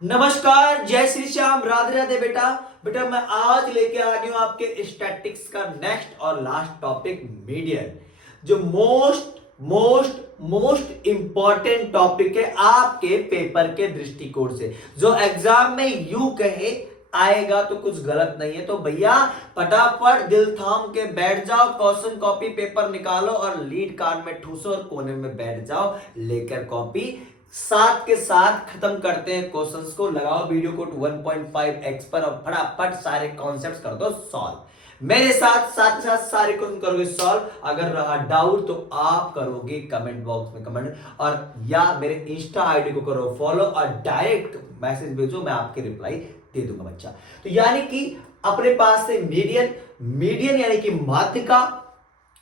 नमस्कार, जय श्री श्याम, राधे राधे बेटा। बेटा मैं आज लेके आ गया हूं आपके स्टैटिक्स का नेक्स्ट और लास्ट टॉपिक मीडियन, जो most most most important topic है आपके पेपर के दृष्टिकोण से, जो एग्जाम में यूं कहे आएगा तो कुछ गलत नहीं है। तो भैया फटाफट दिल थाम के बैठ जाओ, क्वेश्चन कॉपी पेपर निकालो और लीड कार्ड में ठूसो और कोने में बैठ जाओ लेकर कॉपी। साथ के साथ खत्म करते हैं क्वेश्चंस को। लगाओ वीडियो को 1.5x पर और फटाफट सारे कॉन्सेप्ट्स कर दो सॉल्व मेरे साथ। साथ के साथ सारे क्वेश्चन करोगे सॉल्व। अगर रहा डाउट तो आप करोगे कमेंट बॉक्स में कमेंट, और या मेरे इंस्टा आईडी को करो फॉलो और डायरेक्ट मैसेज भेजो, मैं आपके रिप्लाई दे दूंगा बच्चा। तो यानी कि अपने पास से मीडियन, मीडियन यानी कि माध्यिका।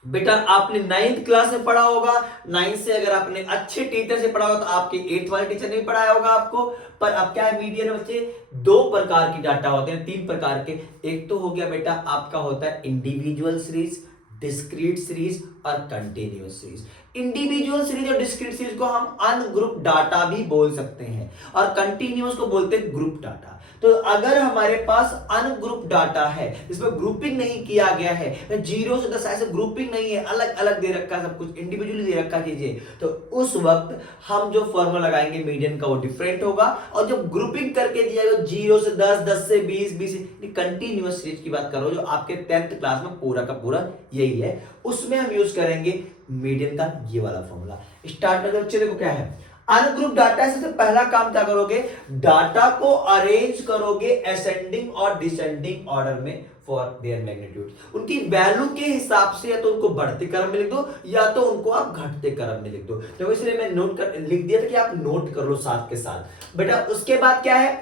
बेटा आपने 9th क्लास में पढ़ा होगा। 9th से अगर आपने अच्छे टीचर से पढ़ा होगा तो आपके 8th वाले टीचर ने भी पढ़ाया होगा आपको। पर अब क्या है मीडियन बच्चे, दो प्रकार की डाटा होते हैं, तीन प्रकार के। एक तो हो गया बेटा आपका होता है इंडिविजुअल सीरीज, डिस्क्रीट सीरीज और कंटिन्यूअस सीरीज। इंडिविजुअल सीरीज और डिस्क्रीट सीरीज को हम अनग्रुप डाटा भी बोल सकते हैं और कंटिन्यूअस को बोलते हैं ग्रुप डाटा। तो अगर हमारे पास अनग्रुप डाटा है, इसमें ग्रुपिंग नहीं किया गया है, 0 से 10 ऐसे ग्रुपिंग नहीं है, अलग अलग दे रखा है, सब कुछ इंडिविजुअली दे रखा चीजें, तो उस वक्त हम जो फॉर्मूला लगाएंगे मीडियन का वो डिफरेंट होगा। और जब ग्रुपिंग करके दिया गया 0 से 10, 10 से 20, 20 से कंटिन्यूअस सीरीज की बात करो, जो आपके 10th क्लास में पूरा का पूरा यही है, उसमें हम यूज करेंगे मीडियन का ये वाला फॉर्मूला। स्टार्ट करते बच्चे, देखो क्या है अनग्रुप डाटा। सबसे पहला काम क्या करोगे, डाटा को अरेंज करोगे असेंडिंग और डिसेंडिंग ऑर्डर में फॉर देयर मैग्नीट्यूड। उनकी वैल्यू के हिसाब से या तो उनको बढ़ते क्रम में लिख दो या तो उनको आप घटते क्रम में लिख दो। तो इसलिए मैं नोट कर लिख दिया था कि आप नोट कर लो साथ के साथ बेटा। उसके बाद क्या है,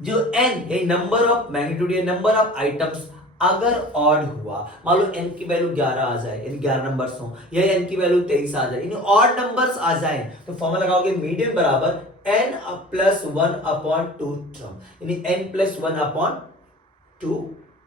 जो n ये नंबर ऑफ मैग्नीट्यूड, ये नंबर ऑफ आइटम्स अगर ऑड हुआ, मान लो n की वैल्यू 11 आ जाए, यानी 11 नंबर्स हो, या n की वैल्यू 23 आ जाए, यानी ऑड नंबर्स आ जाए, तो फॉर्मूला लगाओगे मीडियन बराबर n प्लस 1 अपॉन 2 टर्म, यानी n प्लस 1 अपॉन 2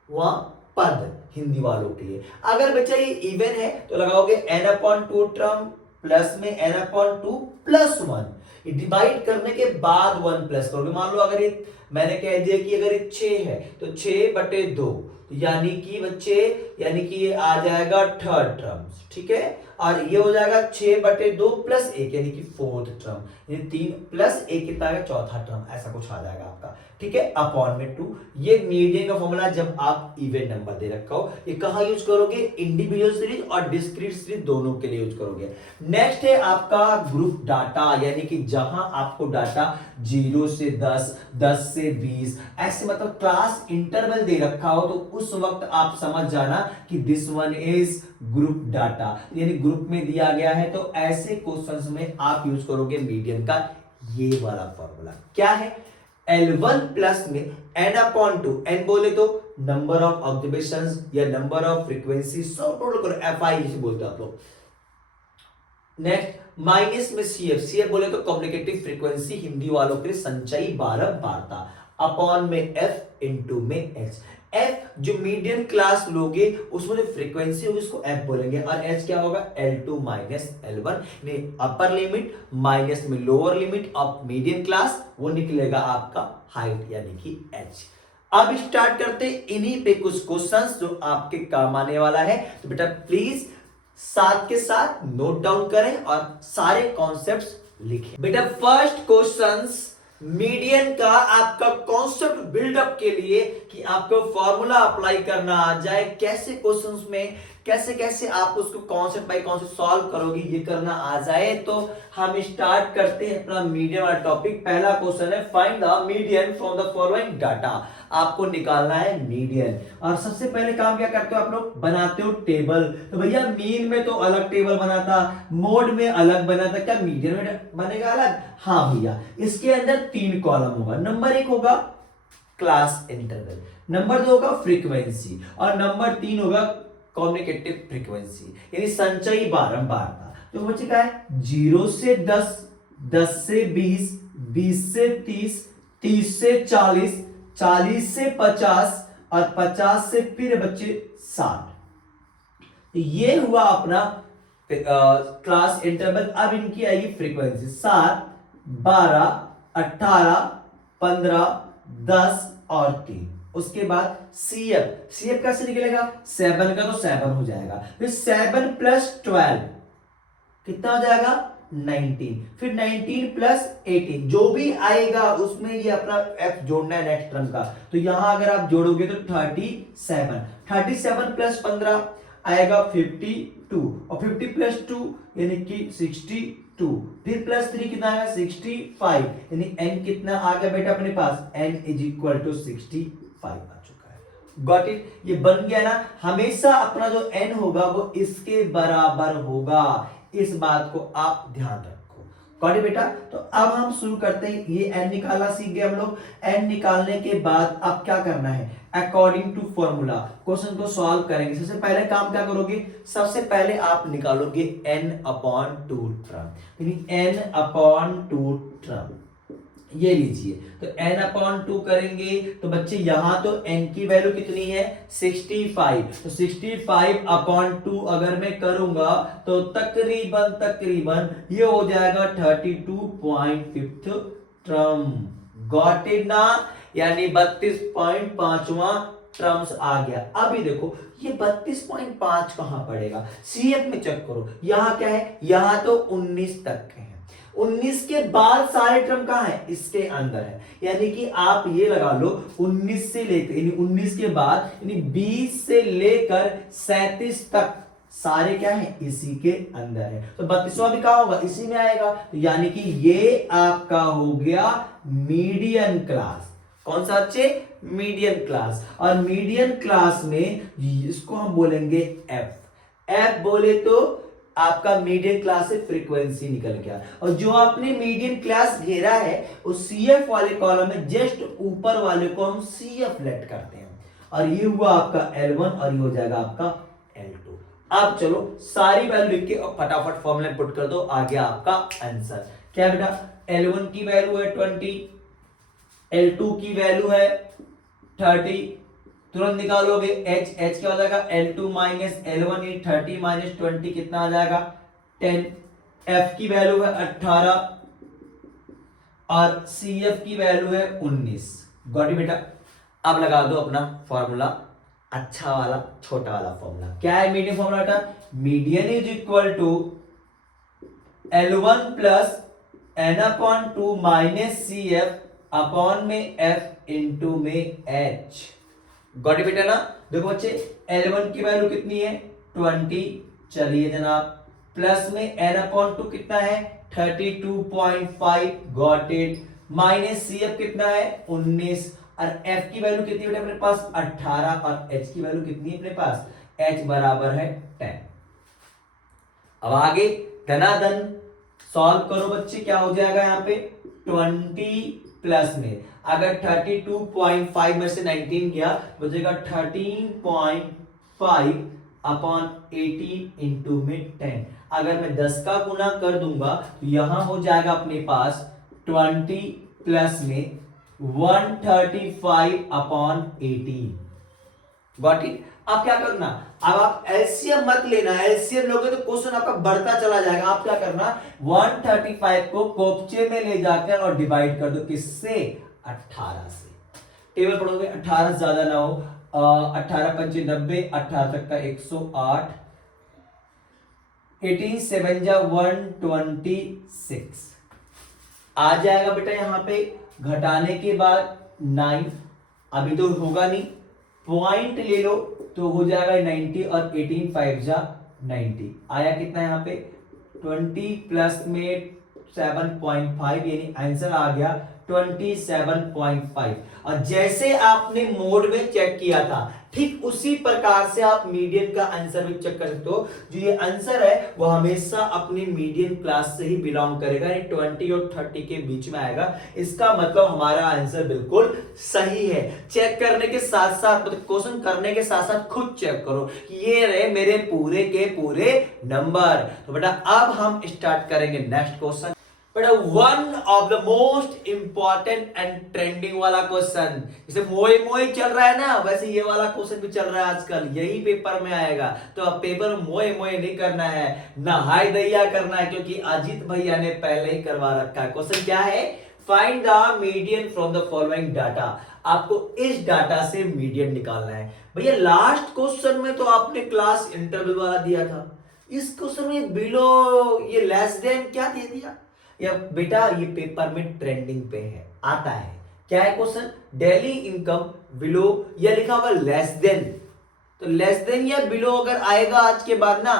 वहां पद हिंदी वालों के लिए। अगर बच्चा ये इवन है तो लगाओगे n अपॉन 2 टर्म प्लस में n अपॉन 2 प्लस 1, डिवाइड करने के बाद 1 प्लस करोगे। मान लो अगर ये मैंने कह दिया कि अगर ये 6 है तो 6/2, यानी कि बच्चे, यानी कि ये आ जाएगा थर्ड टर्म, ठीक है। और ये हो जाएगा 6/2 प्लस 1, यानी कि फोर्थ टर्म, यानी 3 प्लस 1 कितना है, चौथा टर्म, ऐसा कुछ आ जाएगा आपका, ठीक है, अपॉन में 2। ये मीडियन का फॉर्मूला जब आप इवन नंबर दे रखा हो। ये कहां यूज करोगे, इंडिविजुअल सीरीज और डिस्क्रीट सीरीज दोनों के लिए यूज करोगे। नेक्स्ट है आपका ग्रुप डाटा, यानी कि जहां आपको डाटा 0 से 10, 10 से 20 ऐसे मतलब क्लास इंटरवल दे रखा हो, तो उस वक्त आप समझ जाना कि this one is group data, यानी ग्रुप में दिया गया है। तो ऐसे क्वेश्चंस में आप यूज करोगे मीडियन का ये वाला फॉर्मूला। क्या है, L1 प्लस में n अपॉन 2, n बोले तो नंबर ऑफ ऑब्जर्वेशंस या नंबर ऑफ फ्रीक्वेंसी, सब टोटल करो, FI जिसे बोलते हैं आप लोग। नेक्स्ट माइनस में CF, CF बोले तो कम्युनिकेटिव फ्रीक्वेंसी हिंदी वालों के लिए संचयी बारंबारता, अपॉन में F इंटू में H। F जो मीडियम क्लास लोगे उसमें जो फ्रीक्वेंसी होगी उसको F बोलेंगे, और H क्या होगा, L2 minus L1, upper limit minus में lower limit of medium class, वो निकलेगा आपका हाइट यानी कि H। अब स्टार्ट करते इन्हीं पे कुछ क्वेश्चंस जो आपके काम आने वाला है। तो बेटा प्लीज साथ के साथ नोट डाउन करें और सारे कॉन्सेप्ट्स लिखें। बेटा फर्स्ट क्वेश्चंस मीडियन का आपका कॉन्सेप्ट बिल्डअप के लिए कि आपको फॉर्मूला अप्लाई करना आ जाए, कैसे क्वेश्चंस में कैसे कैसे आप उसको कॉन्सेप्ट बाय कॉन्सेप्ट सॉल्व करोगे, ये करना आ जाए। तो हम स्टार्ट करते हैं अपना मीडियन वाला टॉपिक। पहला क्वेश्चन है find the median from the following data. आपको निकालना है मीडियन, और सबसे पहले काम क्या करते हो आप लोग, बनाते हो टेबल। तो भैया मीन में तो अलग टेबल बनाता, मोड में अलग बनाता, क्या मीडियन में बनेगा अलग? हाँ भैया, इसके अंदर 3 कॉलम होगा। नंबर 1 होगा क्लास इंटरवल, नंबर 2 होगा फ्रीक्वेंसी, और नंबर 3 होगा कम्युनिकेटिव फ्रीक्वेंसी, यानी संचयी बारंबारता। तो बच्चे क्या है, 0 से 10, 10 से 20, 20 से 30, 30 से 40, 40 से 50 और 50 से फिर बच्चे 60। ये हुआ अपना क्लास इंटरवल। अब इनकी आएगी फ्रीक्वेंसी 7, 12, 18, 15, 10 और 3। उसके बाद CF कैसे निकलेगा, 7 का तो 7 हो जाएगा, फिर 7 प्लस 12 कितना हो जाएगा 19, फिर 19 प्लस 18 जो भी आएगा उसमें ये अपना f जोड़ना है नेक्स्ट टर्म का। तो यहां अगर आप जोड़ोगे तो 37 प्लस 15 आएगा 52 और 50 प्लस 2 यानी कि 62, फिर प्लस 3 कितना आएगा 65, यानी n कितना आ गया बेटा अपने पास, n इज इक्वल टू 65 आ चुका है। गॉट इट, ये बन गया ना। हमेशा अपना जो n होगा वो इसके बराबर होगा, इस बात को आप ध्यान रखो। गॉट इट बेटा। तो अब हम शुरू करते हैं, ये n निकालना सीख गए हम लोग। n निकालने के बाद अब क्या करना है, अकॉर्डिंग टू फॉर्मूला क्वेश्चन को सॉल्व करेंगे। सबसे पहले काम क्या करोगे, सबसे पहले आप निकालोगे n अपॉन 2 टर्म, यानी n अपॉन 2 टर्म ये लीजिए। तो n अपॉन 2 करेंगे तो बच्चे यहां तो n की वैल्यू कितनी है 65, तो 65 अपॉन 2 अगर मैं करूंगा तो तकरीबन ये हो जाएगा 32.5 टर्म। गॉट इट ना, यानी 32.5वां टर्म्स आ गया। अभी देखो ये 32.5 कहां पड़ेगा, CF में चेक करो, यहां क्या है, यहां तो 19 तक है, 19 के बाद सारे टर्म कहां है, इसके अंदर है। यानी कि आप ये लगा लो 19 से लेकर, यानी 19 के बाद यानी 20 से लेकर 37 तक सारे क्या है, इसी के अंदर है। तो 32वां भी कहां होगा, इसी में आएगा। तो यानी कि ये आपका हो गया मीडियन क्लास। कौन सा बच्चे, मीडियन क्लास। और मीडियन क्लास में इसको हम बोलेंगे F बोले तो आपका मीडियन क्लास से फ्रीक्वेंसी निकल गया। और जो आपने मीडियन क्लास घेरा है उस CF वाले कॉलम में जस्ट ऊपर वाले को हम CF लेट करते हैं, और ये हुआ आपका L1 और ये हो जाएगा आपका L2। अब चलो सारी वैल्यू लिख के और फटाफट फॉर्मूला पुट कर दो, आ गया आपका आंसर। क्या बेटा, L1 की वैल्यू है 20, L2 की वैल्यू है 30, तुरंत निकालोगे h क्या हो जाएगा, L2 माइनस L1, 30 माइनस 20 कितना आ जाएगा 10, F की वैल्यू है 18 और CF की वैल्यू है 19। गॉट इट बेटा। अब लगा दो अपना फॉर्मूला, अच्छा वाला छोटा वाला फॉर्मूला। क्या है मीडियन फॉर्मूला बेटा, median is equal to L1 plus n upon 2 minus CF upon में F इंटू में H। गॉट इट बेटा ना। देखो बच्चे L1 की वैल्यू कितनी है 20, चलिए जनाब, प्लस में n अपॉन 2 कितना है 32.5, गॉट इट, माइनस CF कितना है 19, और F की वैल्यू कितनी है अपने पास 18, और H की वैल्यू कितनी है अपने पास, H बराबर है 10। अब आगे धनाधन सॉल्व करो बच्चे, क्या हो जाएगा यहाँ पे 20 प्लस में अगर 32.5 में से 19 गया बचेगा 13.5 अपॉन 18 इंटू में 10। अगर मैं 10 का गुना कर दूंगा तो यहां हो जाएगा अपने पास 20 प्लस में 135 अपॉन 18। Got it. अब क्या करना, अब आप एलसीएम मत लेना, एलसीएम लोगे तो क्वेश्चन आपका बढ़ता चला जाएगा। आप क्या करना 135 को कोपचे में ले जाकर और डिवाइड कर दो, किससे 18 से। टेबल पढ़ोगे 18 ज्यादा ना हो, 18 पंचे 90, 18 तक का 108, 18 7 जा 126 आ जाएगा बेटा। यहां पे घटाने के बाद 9, अभी तो होगा नहीं, पॉइंट ले लो तो हो जाएगा 90 और 18 5 जा 90 आया कितना यहाँ पे 20 प्लस में 7.5 यानी आंसर आ गया 27.5। और जैसे आपने मोड में चेक किया था ठीक उसी प्रकार से आप मीडियन का आंसर भी चेक कर सकते हो। जो ये आंसर है वो हमेशा अपनी मीडियन क्लास से ही बिलोंग करेगा, यानी 20 और 30 के बीच में आएगा। इसका मतलब हमारा आंसर बिल्कुल सही है। चेक करने के साथ साथ मतलब क्वेश्चन करने के साथ साथ खुद चेक करो कि ये रहे मेरे पूरे के पूरे नंबर। तो बेटा अब हम स्टार्ट करेंगे next question. But one of the most important and trending वाला क्वेश्चन, जैसे मोए मोए चल रहा है ना, वैसे ये वाला क्वेश्चन भी चल रहा है आजकल, यही पेपर में आएगा। तो अब पेपर में मोए मोए नहीं करना है ना हाय दैया करना है, क्योंकि अजीत भैया ने पहले ही करवा रखा है। क्वेश्चन क्या है, find the median from the following data. आपको इस डाटा से मीडियन निकालना है। भैया लास्ट क्वेश्चन में तो आपने क्लास इंटरवल वाला दिया था, इस क्वेश्चन में बिलो ये लेस देन क्या दे दिया? या बेटा ये पेपर में ट्रेंडिंग पे है, आता है क्या है क्वेश्चन, डेली इनकम बिलो या लिखा हुआ लेस देन। तो लेस देन या बिलो अगर आएगा आज के बाद ना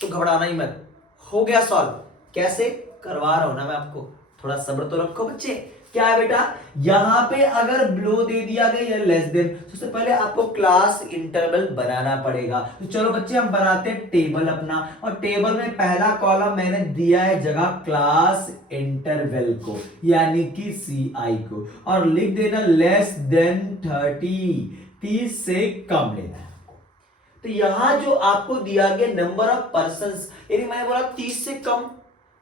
तो घबराना ही मत, हो गया सॉल्व। कैसे करवा रहा हूं ना मैं आपको, थोड़ा सब्र तो रखो बच्चे। क्या है बेटा, यहां पे अगर बिलो दे दिया गया या लेस देन, सबसे पहले आपको क्लास इंटरवल बनाना पड़ेगा। तो चलो बच्चे हम बनाते हैं टेबल अपना, और टेबल में पहला कॉलम मैंने दिया है जगह क्लास इंटरवल को, यानी कि CI को, और लिख देना लेस देन 30 से कम लेना है। तो यहां जो आपको दिया गया नंबर ऑफ पर्संस, यानी मैंने बोला 30 से कम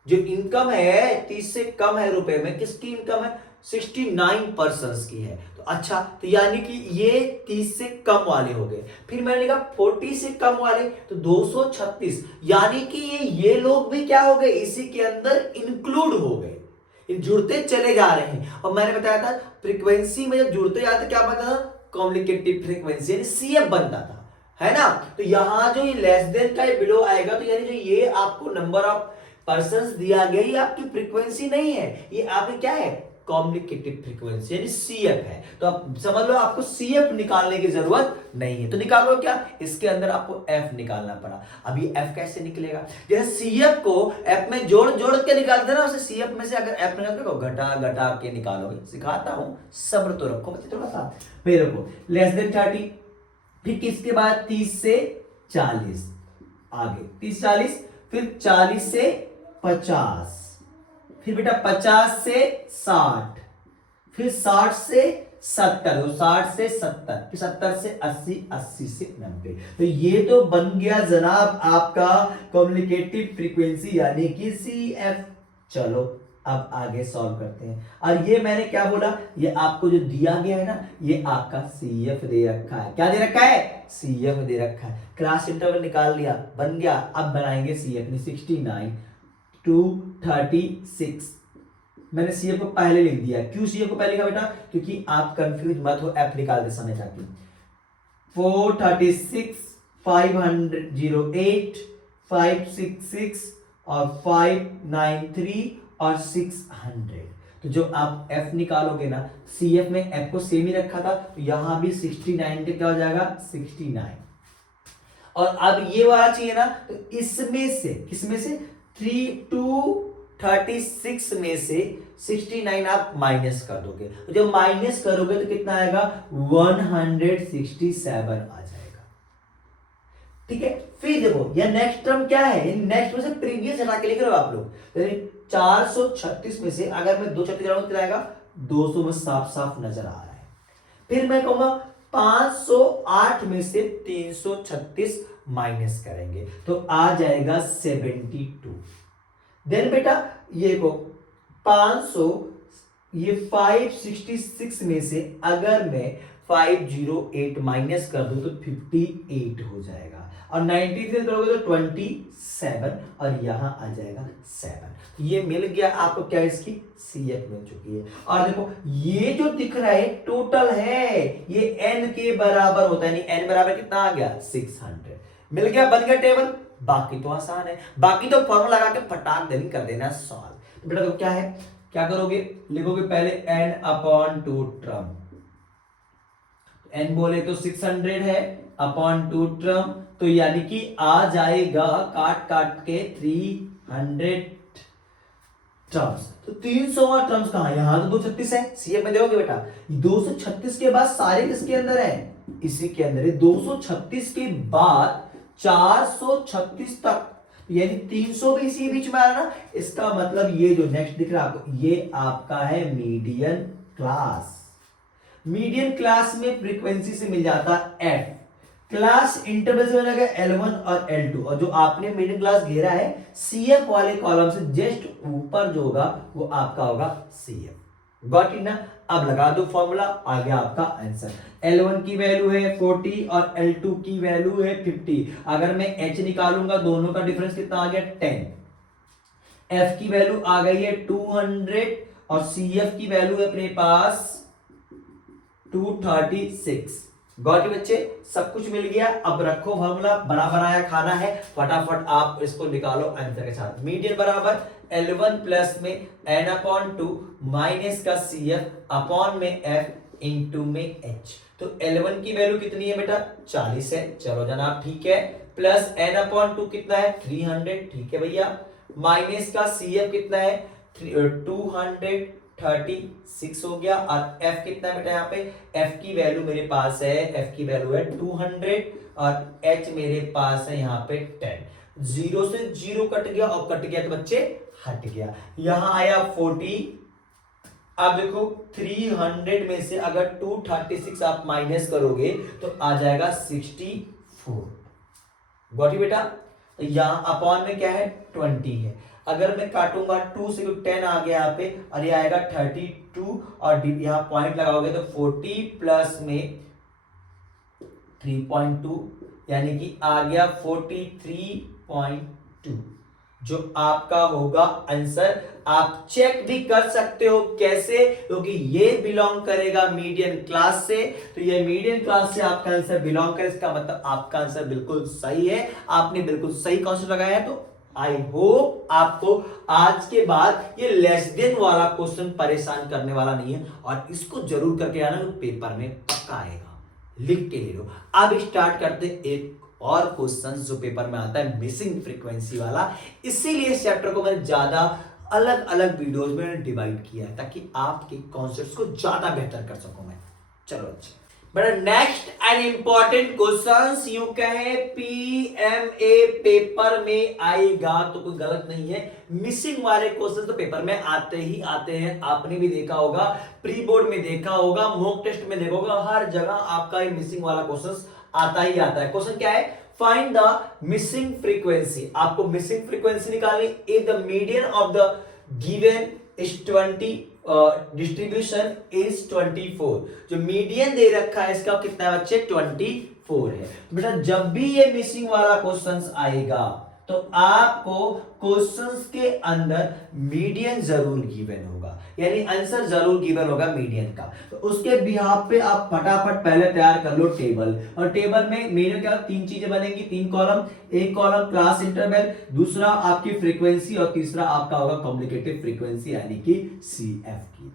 जो इनकम है, 30 से कम है रुपए में, किसकी इनकम है, 69 पर्संस की है। तो अच्छा, तो यानी कि ये 30 से कम वाले हो गए। फिर मैंने लिखा 40 से कम वाले, तो 236, यानी कि ये लोग भी क्या हो गए, इसी के अंदर इंक्लूड हो गए, जुड़ते चले जा रहे हैं। और मैंने बताया था फ्रीक्वेंसी में जब जुड़ते जाते क्या बनता था, कॉम्प्लिकेटिव फ्रीक्वेंसी यानी CF बनता था, है ना। तो यहां जो ये लेस देन का बिलो आएगा, तो यानी जो ये आपको नंबर ऑफ पर्संस दिया गया, ये आपकी फ्रीक्वेंसी नहीं है, ये आपकी क्या है, कॉम्प्लिकेटिव फ्रीक्वेंसी यानी CF है। तो आप समझ लो आपको CF निकालने की जरूरत नहीं है। तो निकालो क्या, इसके अंदर आपको F निकालना पड़ा। अब ये F कैसे निकलेगा, जैसे CF को F में जोड़ जोड़ के निकालते हैं ना, उसे CF में से अगर F निकालते हो घटा घटा के निकालोगे। सिखाता हूं, सब्र तो रखो बच्चे थोड़ा सा। फिर देखो लेस देन 30, फिर किसके बाद 30 से 40 आगे, 30 40, फिर 40 से 50, फिर बेटा 50 से 60, फिर 60 से 70, 60 से 70, फिर 70 से 80, 80 से 90। तो ये तो बन गया जनाब आपका कम्युनिकेटिव फ्रीक्वेंसी यानी कि CF। चलो अब आगे सॉल्व करते हैं। और ये मैंने क्या बोला, ये आपको जो दिया गया है ना, ये आपका CF दे रखा है। क्या दे रखा है, CF दे रखा है। क्लास इंटरवल निकाल लिया, बन गया। अब बनाएंगे CF में 69 to 36। मैंने CF को पहले लिख दिया। क्यों CF को पहले लिखा बेटा, क्योंकि आप कंफ्यूज मत हो ऐप निकालते समय जाके। 436, 508, 566 और 593 और 600। तो जो आप F निकालोगे ना, CF में F को सेम ही रखा था, तो यहां भी 69 क्या हो जाएगा, 69। और अब ये वाला चाहिए ना, तो इसमें से किसमें से 3 to 36 में से 69 आप माइनस कर दोगे। जब माइनस करोगे तो कितना आएगा, 167 आ जाएगा। ठीक है, फिर देखो यह नेक्स्ट टर्म क्या है, नेक्स्ट में से प्रीवियस हटा के लिख रहे हो आप लोग। 436 में से अगर मैं 236 लगाऊंगा कितना आएगा, 200 में साफ साफ नजर आ रहा है। फिर मैं कहूंगा 508 में से 336 माइनस करेंगे तो आ जाएगा 72। देन बेटा ये को 500, ये 566 में से अगर मैं 508 माइनस कर दूं तो 58 हो जाएगा, और 93 से करोगे तो 27, और यहां आ जाएगा 7। ये मिल गया आपको क्या, इसकी CF मिल चुकी है। और देखो ये जो दिख रहा है टोटल है, ये n के बराबर होता है, यानी n बराबर कितना आ गया, 600। मिल गया, बन गया टेबल। बाकी तो आसान है, बाकी तो फॉर्मूला लगा के फटाक देनी कर देना सॉल्व। तो बेटा देखो क्या है, क्या करोगे, लिखोगे पहले n/2 टर्म, n बोले तो 600 है, अपॉन 2 टर्म, तो यानी कि आ जाएगा काट काट के 300 टर्म्स। तो 300वां टर्म्स कहां है, यहां तो 236 है, CF में देखोगे बेटा 236 के बाद सारे किसके अंदर है, इसी के अंदर है। 236 के बाद 436 तक, यानी 300 भी इसी बीच में आ रहा ना। इसका मतलब ये जो नेक्स्ट दिख रहा है आपको, ये आपका है मीडियन क्लास। मीडियन क्लास में फ्रीक्वेंसी से मिल जाता F, क्लास इंटरवल से मिलेगा L1 और L2, और जो आपने मीडियन क्लास घेरा है CF वाले कॉलम से जस्ट ऊपर जो होगा वो आपका होगा CF। गॉट इट ना। अब लगा दो फॉर्मूला, आ गया आपका आंसर। L1 की वैल्यू है 40 और L2 की वैल्यू है 50। अगर मैं H निकालूंगा, दोनों का डिफरेंस कितना आ गया, 10। F की वैल्यू आ गई है 200 और CF की वैल्यू है अपने पास 236। गॉट बच्चे, सब कुछ मिल गया। अब रखो फॉर्मूला, बड़ा बनाया खाना है, फटाफट आप इसको निकालो आंसर के साथ। मीडियन बराबर L1 प्लस में n/2 माइनस का CF अपॉन में F इंटू में H। तो L1 की वैल्यू कितनी है बेटा 40 है, चलो जनाब ठीक है, प्लस n/2 कितना है 300, ठीक है भैया, माइनस का CF कितना है 236 हो गया, और F कितना है बेटा यहाँ पे, F की वैल्यू मेरे पास है, F की वैल्यू है 200 और H मेरे पास है यहाँ पे 10। जीरो से जीरो कट गया और कट गया तो बच्चे हट गया, यहां आया 40। अब देखो 300 में से अगर 236 आप माइनस करोगे तो आ जाएगा 64। गॉट बेटा, तो यहां अपॉन में क्या है 20 है, अगर मैं काटूंगा 2 से 10 आ गया यहाँ पे, और ये आएगा 32 और यहाँ पॉइंट लगाओगे तो 40 प्लस में 3.2 यानी कि आ गया 43.2, जो आपका होगा आंसर। आप चेक भी कर सकते हो कैसे, क्योंकि ये बिलोंग करेगा मीडियन क्लास से, तो ये मीडियन क्लास से आपका आंसर बिलोंग करे, इसका मतलब आपका आंसर बिल्कुल सही है, आपने बिल्कुल सही कॉन्सेप्ट लगाया है। तो आई होप आपको आज के बाद ये लेस देन वाला क्वेश्चन परेशान करने वाला नहीं है, और इसको जरूर करके आना, तो पेपर में पक्का आएगा, लिख के ले लो। अब स्टार्ट करते एक और क्वेश्चन जो पेपर में आता है मिसिंग फ्रीक्वेंसी वाला, इसीलिए इस चैप्टर को मैंने ज्यादा अलग अलग वीडियोस में डिवाइड किया है ताकि आपके कॉन्सेप्ट्स को ज्यादा बेहतर कर सकूं मैं। चलो अच्छा but next and important question यूं कहे PMA पेपर में आएगा तो कोई गलत नहीं है, मिसिंग वाले क्वेश्चन तो पेपर में आते ही आते हैं, आपने भी देखा होगा, प्री बोर्ड में देखा होगा, मॉक टेस्ट में देखा होगा, हर जगह आपका ये मिसिंग वाला क्वेश्चन आता ही आता है। क्वेश्चन क्या है, फाइंड द मिसिंग फ्रीक्वेंसी, आपको मिसिंग फ्रीक्वेंसी निकालनी, if the median of the given is 20 distribution is 24, जो मीडियन दे रखा है इसका कितना है बच्चे 24 है। तो बेटा जब भी ये मिसिंग वाला क्वेश्चन आएगा तो आपको क्वेश्चंस के अंदर मीडियन जरूर गिवन होगा, यानी आंसर जरूर गिवन होगा मीडियन का। तो उसके बिहाफ पे आप फटाफट पहले तैयार कर लो टेबल, और टेबल में मीडियन क्या तीन चीजें बनेंगी, तीन कॉलम, एक कॉलम क्लास इंटरवल, दूसरा आपकी फ्रीक्वेंसी, और तीसरा आपका होगा कॉम्प्लिकेटेड फ्रीक्वेंसी यानी कि CF की।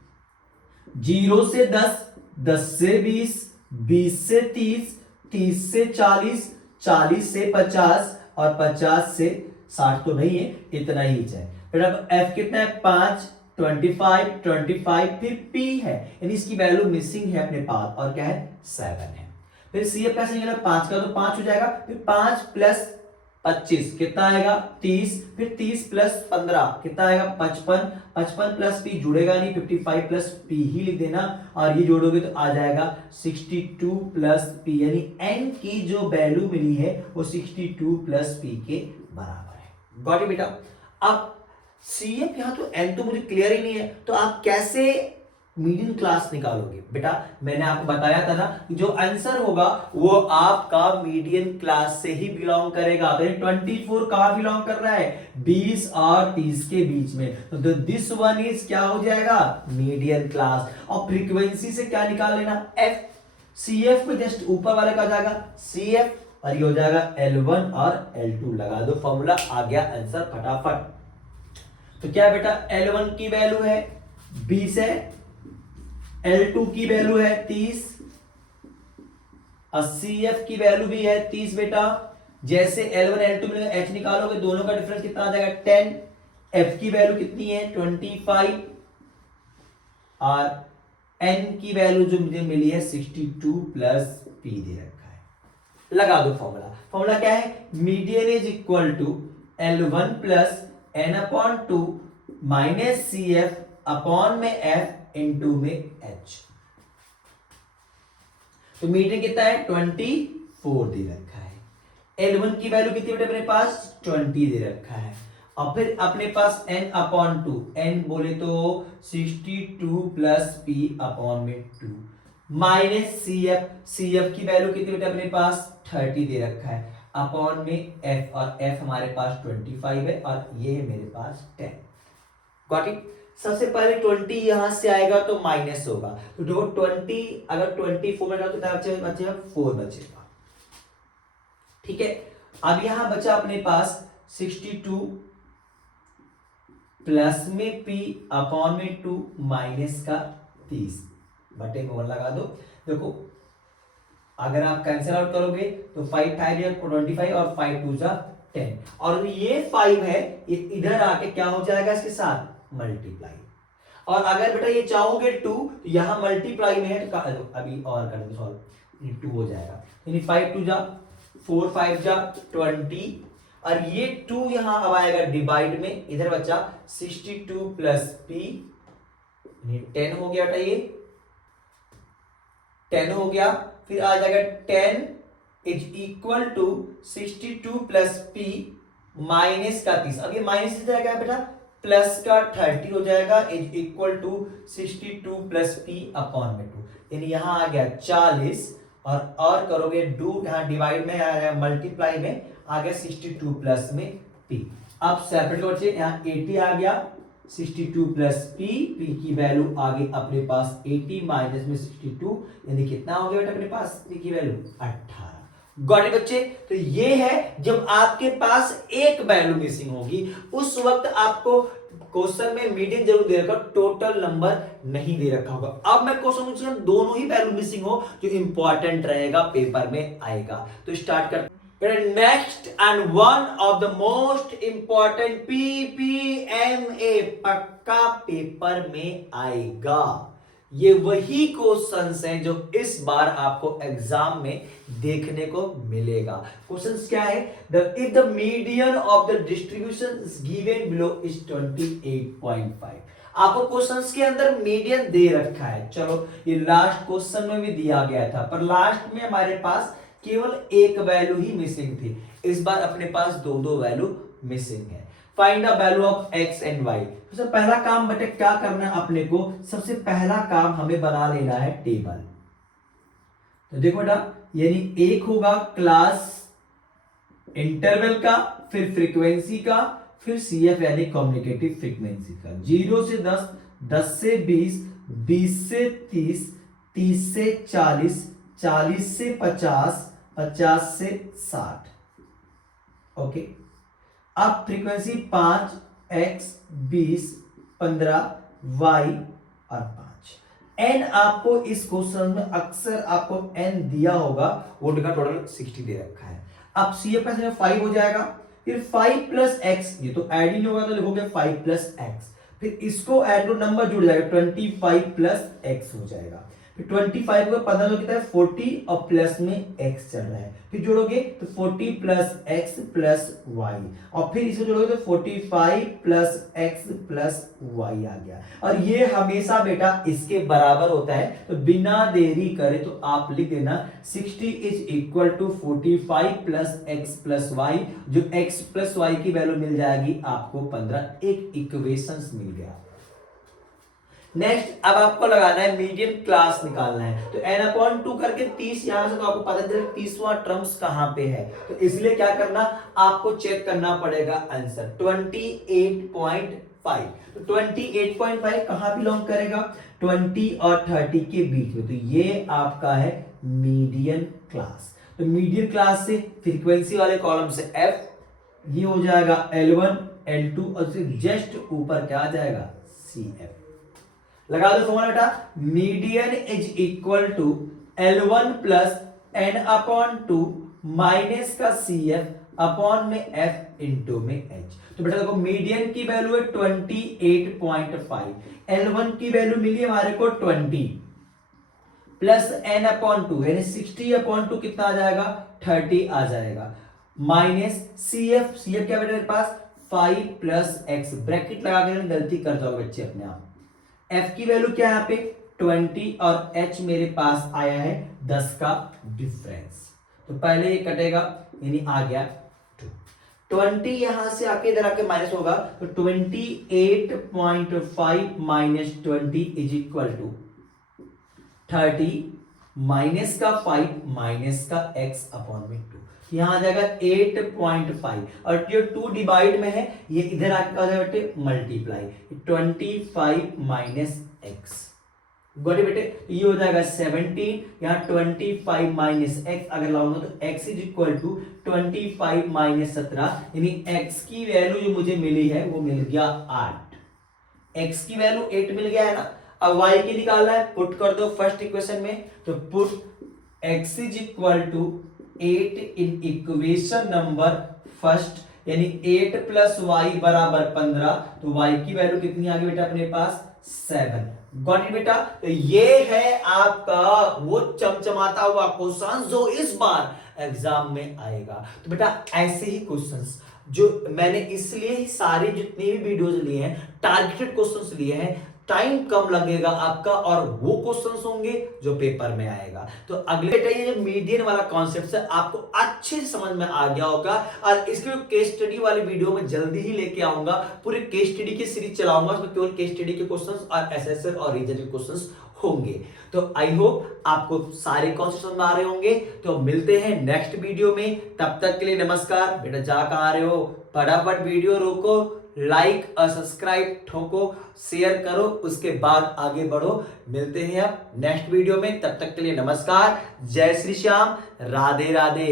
0 से 10, 10 से 20, 20 से 30, 30 से 40, 40 से 50 और 50 से 60 तो नहीं है, इतना ही है। फिर अब F कितना है 5, 25, 25, फिर P है, यानी इसकी वैल्यू मिसिंग है अपने पास, और क्या है 7 है। फिर CF कैसे निकला 5 का तो 5 हो जाएगा, फिर 5 प्लस 25 कितना आएगा 30, फिर 30 प्लस 15 कितना आएगा 55, 55 प्लस P जुड़ेगा नहीं, 55 प्लस P ही लिख देना, और ये जोड़ोगे तो आ जाएगा 62 प्लस P, यानी N की जो वैल्यू मिली है वो 62 प्लस P के बराबर है। गॉट इट बेटा। अब CF यहां तो N तो मुझे क्लियर ही नहीं है, तो आप कैसे मीडियन क्लास निकालोगे बेटा, मैंने आपको बताया था ना जो आंसर होगा वो आपका मीडियन क्लास से ही बिलोंग करेगा। तो 24 कहां बिलोंग कर रहा है 20 और 30 के बीच में, तो दिस वन इज क्या हो जाएगा मीडियन क्लास। और फ्रीक्वेंसी से क्या निकाल लेना F, CF में जस्ट ऊपर वाले का जाएगा CF, और ये हो जाएगा L1 और L2, लगा दो फॉर्मूला, आ गया आंसर फटाफट। तो क्या बेटा L1 की वैल्यू है 20 है, L2 की वैल्यू है 30 और CF की वैल्यू भी है 30 बेटा। जैसे L1 L2 में H निकालोगे दोनों का डिफरेंस कितना आ जाएगा 10, F की वैल्यू कितनी है 25 और N की वैल्यू जो मुझे मिली है 62 प्लस P दे रखा है, लगा दो फॉर्मूला। फॉर्मूला क्या है median is equal to L1 plus N/2 minus CF upon में F इनटू में H। तो मीडियन कितना है 24 दे रखा है, L1 की वैल्यू कितनी बेटे अपने पास 20 दे रखा है, और फिर अपने पास N/2, N बोले तो 62 प्लस P अपॉन में 2 माइनस CF, CF की वैल्यू कितनी बेटे अपने पास 30 दे रखा है, अपॉन में F, और F हमारे पास 25 है और ये है मेरे पास 10। Got it. सबसे पहले 20 यहां से आएगा तो माइनस होगा, तो देखो 20 अगर 24 में तो कितना बचेगा 4 बचेगा। ठीक है, अब यहां बचा अपने पास 62 प्लस में p अपॉन में 2 माइनस का 30 बटे में 1 लगा दो। देखो अगर आप कैंसिल आउट करोगे तो 5 5 25 और 5 2 जा 10, और ये 5 है ये इधर आके क्या हो जाएगा इसके साथ मल्टीप्लाई। और अगर बेटा ये चाहोगे 2 तो यहां मल्टीप्लाई में है तो अभी और कर दो सॉल्व, 2 हो जाएगा, यानी 5 2 जा 4 5 जा 20, और ये 2 यहां अब आएगा डिवाइड में, इधर बचा 62 प्लस p 10 हो गया बेटा, ये 10 हो गया, फिर आ जाएगा 10 is equal to 62 plus p minus का 30, अब ये माइनस इधर आएगा बेटा प्लस का 30 हो जाएगा is equal to 62 plus p upon में 2, यानी यहां आ गया 40, और करोगे डू यहां डिवाइड में आ गया मल्टीप्लाई में आ गया 62 प्लस में p। अब सेपरेट बच्चे यहां 80 आ गया 62 प्लस p की वैल्यू आ गई अपने पास 80 माइनस में 62, यानी कितना हो गया बेटा अपने पास p की वैल्यू 18। गॉट इट बच्चे, तो ये है जब आपके पास एक वैल्यू मिसिंग होगी उस वक्त आपको क्वेश्चन में मीडियन जरूर दे रखा, टोटल नंबर नहीं दे रखा होगा। अब मैं क्वेश्चन पूछूंगा दोनों ही वैल्यू मिसिंग हो जो इंपॉर्टेंट रहेगा पेपर में आएगा, तो स्टार्ट करते हैं। Next and one of the most important PPMA पक्का पेपर में आएगा, ये वही क्वेश्चंस हैं जो इस बार आपको एग्जाम में देखने को मिलेगा। क्वेश्चंस क्या है, if the median of the distribution is given below is 28.5। आपको क्वेश्चंस के अंदर मीडियन दे रखा है, चलो ये लास्ट क्वेश्चन में भी दिया गया था, पर लास्ट में हमारे पास केवल एक वैल्यू ही मिसिंग थी, इस बार अपने पास दो वैल्यू मिसिंग है। Find the value of x and y। सबसे पहला काम बेटे क्या करना है अपने को, सबसे पहला काम हमें बना लेना है टेबल। तो देखो बेटा, यानी एक होगा क्लास इंटरवल का, फिर फ्रीक्वेंसी का, फिर CF यानी कम्युनिकेटिव फ्रीक्वेंसी का, 0 से 10, 10 से 20, 20 से 30, 30 से 40, 40 से 50, 50 से 60। ओके, अब फ्रीक्वेंसी 5, x 20, 15, y और 5। n आपको इस क्वेश्चन में अक्सर आपको n दिया होगा, वो का टोटल 60 दे रखा है। अब CF का 5 हो जाएगा, फिर 5 प्लस x, ये तो ऐड ही नहीं होगा तो लिखोगे 5 प्लस x, फिर इसको ऐड करो नंबर जुड़ जाएगा 25 प्लस x हो जाएगा, फिर 25 को 15 कितना है 40 और प्लस में x चल रहा है, फिर जोड़ोगे तो 40 प्लस x प्लस y, और फिर इसे जोड़ोगे तो 45 प्लस x प्लस y आ गया, और ये हमेशा बेटा इसके बराबर होता है, तो बिना देरी करे तो आप लिख देना 60 is equal to 45 plus x plus y, जो x प्लस y की वैल्यू मिल जाएगी आपको 15, एक इक्वेशंस मिल गया। नेक्स्ट अब आपको लगाना है मीडियन क्लास निकालना है, तो n/2 करके 30 यहां से, तो आपको पता चलेगा 30वां टर्म्स कहां पे है, तो इसलिए क्या करना आपको चेक करना पड़ेगा आंसर 28.5। तो 28.5 कहां बिलोंग करेगा 20 और 30 के बीच में, तो ये आपका है मीडियन क्लास। तो मीडियन क्लास से फ्रीक्वेंसी वाले कॉलम से f, ये हो जाएगा L1 L2 और जस्ट ऊपर क्या आ जाएगा CF। लगा दो फॉर्मूला बेटा, median is equal to L1 plus n/2 minus का CF अपॉन में F इंटू में H। तो बेटा देखो मीडियन की वैल्यू है 28.5, L1 की वैल्यू मिली हमारे को 20 प्लस n/2 यानी 60/2 कितना आ जाएगा 30 आ जाएगा, माइनस CF क्या बेटा मेरे पास 5 प्लस x, ब्रैकेट लगा के गलती कर जाओगे बच्चे अपने आप। f की वैल्यू क्या है यहाँ पे 20 और h मेरे पास आया है 10 का डिफरेंस, तो पहले ये कटेगा यानी आ गया 2, 20 यहां से आके इधर आके माइनस होगा, तो 28.5 minus 20 is equal to 30 minus का 5 माइनस का x अपॉन में 2। यहाँ आ जाएगा 8.5 और ये 2 डिवाइड में है, ये इधर आके आ जाएगा बेटे मल्टीप्लाई 25 माइनस एक्स। गोटे बेटे ये हो जाएगा 17, यहाँ 25 माइनस एक्स अगर लाऊंगा तो x is equal to 25 minus 17, यानी x की वैल्यू जो मुझे मिली है वो मिल गया 8। x की वैल्यू 8 मिल गया है ना। अब y की निकालना है, पुट कर दो फर्स्ट इक्वेशन में, तो put x is equal to 8 in equation number first, यानी 8 प्लस वाई बराबर 15, तो y की वैल्यू कितनी आ गई बेटा अपने पास 7। गॉट इट बेटा। तो ये है आपका वो चमचमाता हुआ क्वेश्चन जो इस बार एग्जाम में आएगा। तो बेटा ऐसे ही क्वेश्चंस जो मैंने इसलिए ही सारी जितनी भी वीडियोस लिए हैं टारगेटेड क्वेश्चंस लिए हैं, टाइम कम लगेगा आपका और वो क्वेश्चंस होंगे जो पेपर में आएगा। तो अगले बेटा ये जो मीडियन वाला कॉन्सेप्ट है आपको अच्छे से समझ में आ गया होगा, और इसके केस स्टडी वाली वीडियो में जल्दी ही लेके आऊंगा। पूरे केस स्टडी की सीरीज चलाऊंगा, उसमें केवल केस स्टडी के क्वेश्चंस और एसएसएल और रीजनल क्वेश्चंस होंगे। तो आई होप आपको सारे कॉन्सेप्ट समझ में आ रहे होंगे। तो मिलते हैं नेक्स्ट वीडियो में, तब तक के लिए नमस्कार। बेटा जा कहां रहे हो, फटाफट वीडियो रोको, लाइक और सब्सक्राइब ठोको, शेयर करो, उसके बाद आगे बढ़ो। मिलते हैं अब नेक्स्ट वीडियो में, तब तक के लिए नमस्कार, जय श्री श्याम, राधे राधे।